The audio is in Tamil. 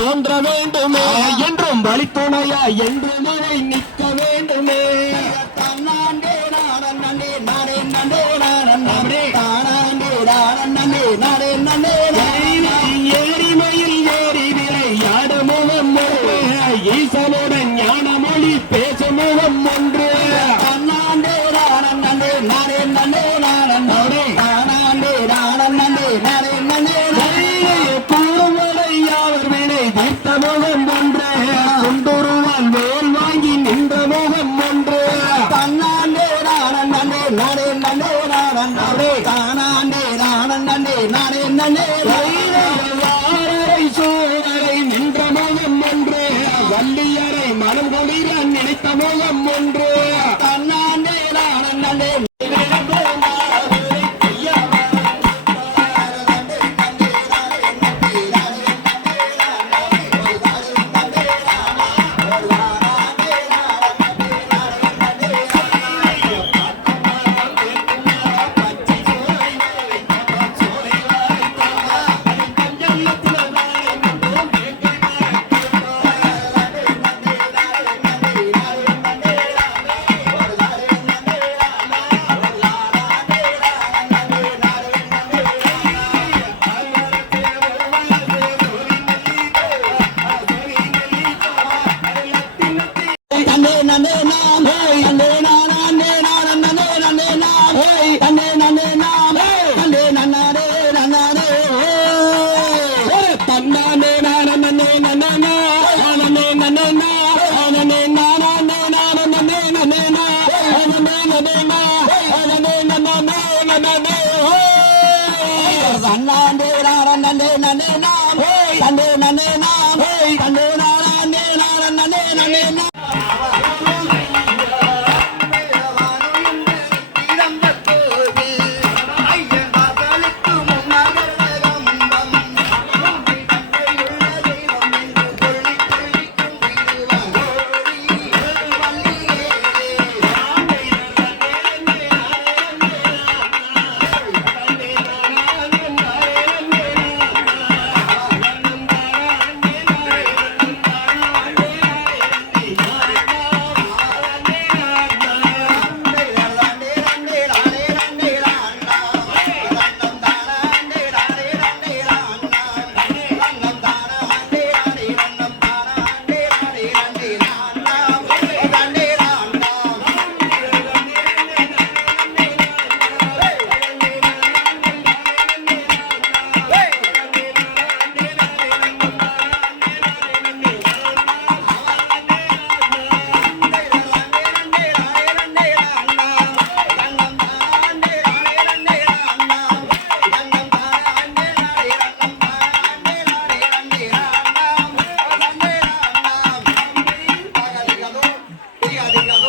தோன்ற வேண்டுமே. என்றும் வழித்துணையா என்று நிலை நிற்க அல்லையாரை மனம் கொடிர நினைத்த மோகம் ஒன்று. நன்னே நான் நன்னே நன்னே நாம் நன்னே நன்னே நாம் நன்னே நான் நன்னே நான் நன்னே நான் 的那个。